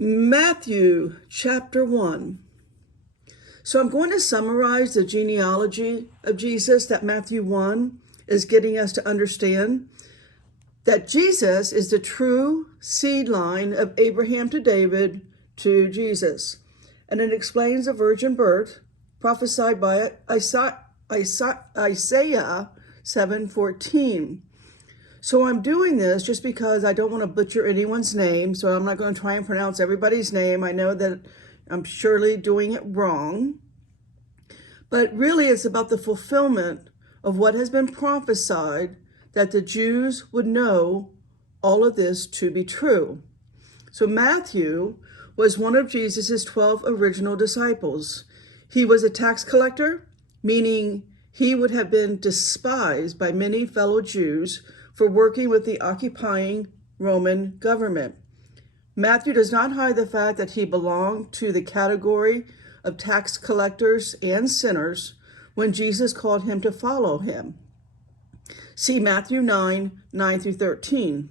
Matthew chapter 1. So I'm going to summarize the genealogy of Jesus that Matthew 1 is getting us to understand that Jesus is the true seed line of Abraham to David to Jesus. And it explains the virgin birth prophesied by Isaiah 7:14. So I'm doing this just because I don't want to butcher anyone's name, so I'm not going to try and pronounce everybody's name. I know that I'm surely doing it wrong, but really it's about the fulfillment of what has been prophesied, that the Jews would know all of this to be true. So Matthew was one of Jesus's 12 original disciples. He was a tax collector, meaning he would have been despised by many fellow Jews for working with the occupying Roman government. Matthew does not hide the fact that he belonged to the category of tax collectors and sinners when Jesus called him to follow him. See Matthew 9:9-13.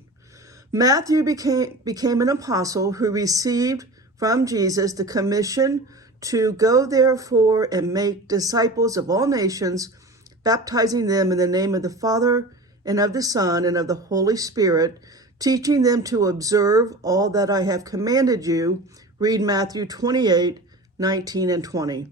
Matthew became an apostle who received from Jesus the commission to go therefore and make disciples of all nations, baptizing them in the name of the Father and of the Son and of the Holy Spirit, teaching them to observe all that I have commanded you. Read Matthew 28:19-20.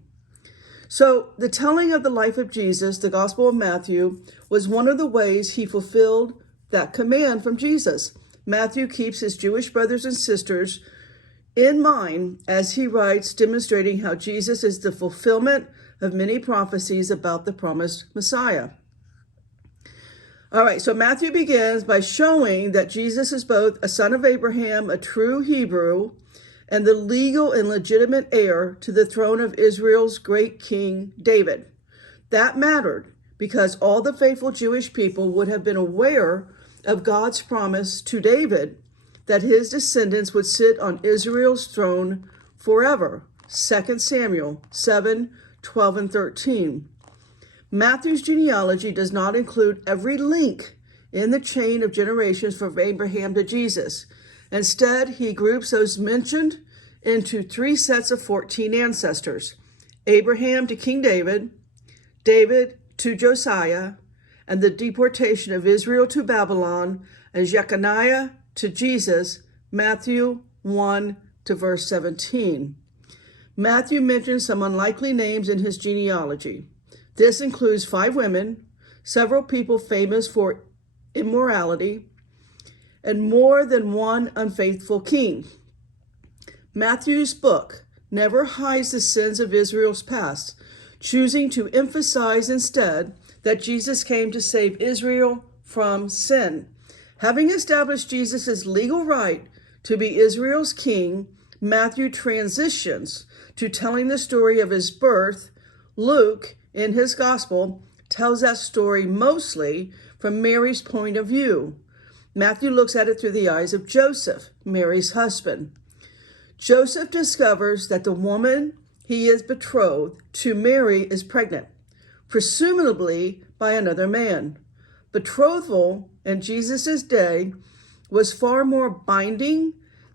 So the telling of the life of Jesus, the Gospel of Matthew, was one of the ways he fulfilled that command from Jesus. Matthew keeps his Jewish brothers and sisters in mind as he writes, demonstrating how Jesus is the fulfillment of many prophecies about the promised Messiah. All right, so Matthew begins by showing that Jesus is both a son of Abraham, a true Hebrew, and the legal and legitimate heir to the throne of Israel's great king, David. That mattered because all the faithful Jewish people would have been aware of God's promise to David that his descendants would sit on Israel's throne forever. 2 Samuel 7:12-13. Matthew's genealogy does not include every link in the chain of generations from Abraham to Jesus. Instead, he groups those mentioned into three sets of 14 ancestors: Abraham to King David, David to Josiah, and the deportation of Israel to Babylon, and Jeconiah to Jesus, Matthew 1 to verse 17. Matthew mentions some unlikely names in his genealogy. This includes 5 women, several people famous for immorality, and more than one unfaithful king. Matthew's book never hides the sins of Israel's past, choosing to emphasize instead that Jesus came to save Israel from sin. Having established Jesus' legal right to be Israel's king, Matthew transitions to telling the story of his birth. Luke, in his gospel, tells that story mostly from Mary's point of view. Matthew looks at it through the eyes of Joseph, Mary's husband. Joseph discovers that the woman he is betrothed to Mary is pregnant, presumably by another man. Betrothal in Jesus' day was far more binding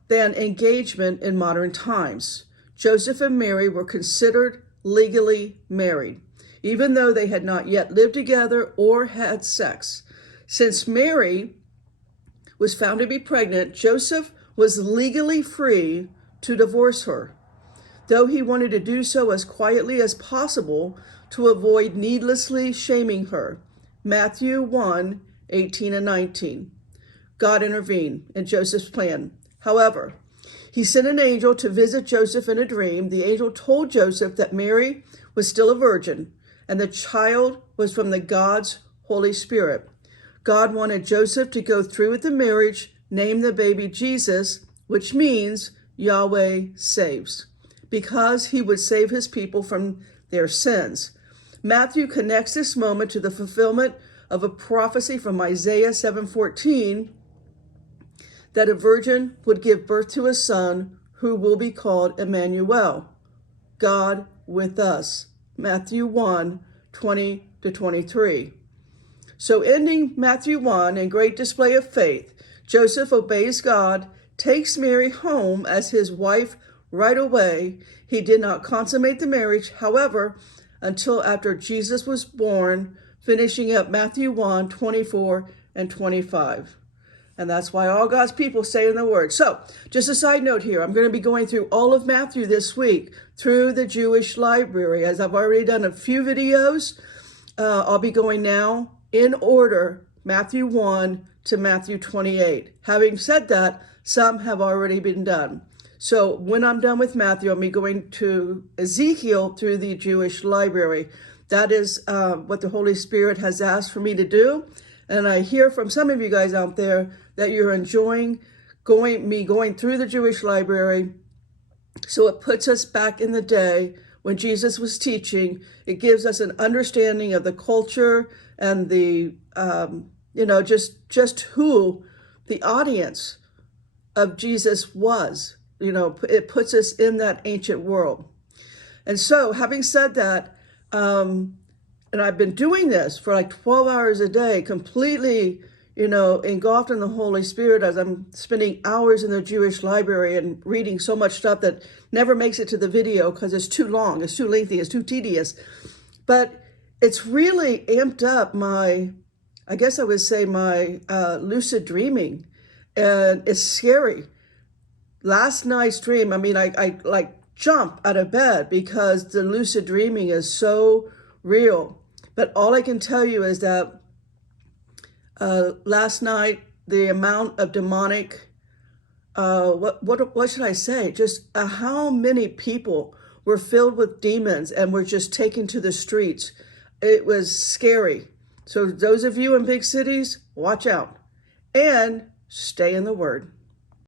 than engagement in modern times. Joseph and Mary were considered legally married, even though they had not yet lived together or had sex. Since Mary was found to be pregnant, Joseph was legally free to divorce her, though he wanted to do so as quietly as possible to avoid needlessly shaming her. Matthew 1:18-19. God intervened in Joseph's plan. However, he sent an angel to visit Joseph in a dream. The angel told Joseph that Mary was still a virgin, and the child was from the God's Holy Spirit. God wanted Joseph to go through with the marriage, name the baby Jesus, which means Yahweh saves, because he would save his people from their sins. Matthew connects this moment to the fulfillment of a prophecy from Isaiah 7:14 that a virgin would give birth to a son who will be called Emmanuel, God with us. Matthew 1:20-23. So ending Matthew 1 in great display of faith, Joseph obeys God, takes Mary home as his wife right away. He did not consummate the marriage, however, until after Jesus was born, finishing up Matthew 1, 24 and 25. And that's why all God's people say in the Word. So, just a side note here, I'm going to be going through all of Matthew this week through the Jewish Library. As I've already done a few videos, I'll be going now in order, Matthew 1 to Matthew 28. Having said that, some have already been done. So when I'm done with Matthew, I'll be going to Ezekiel through the Jewish Library. That is what the Holy Spirit has asked for me to do. And I hear from some of you guys out there that you're enjoying going through the Jewish Library. So it puts us back in the day when Jesus was teaching. It gives us an understanding of the culture and the, just who the audience of Jesus was. It puts us in that ancient world. And so having said that, and I've been doing this for like 12 hours a day, completely, engulfed in the Holy Spirit as I'm spending hours in the Jewish Library and reading so much stuff that never makes it to the video because it's too long, it's too lengthy, it's too tedious. But it's really amped up my lucid dreaming. And it's scary. Last night's dream, I like jump out of bed because the lucid dreaming is so real. But all I can tell you is that last night, the amount of demonic, what should I say? Just how many people were filled with demons and were just taken to the streets. It was scary. So those of you in big cities, watch out and stay in the Word.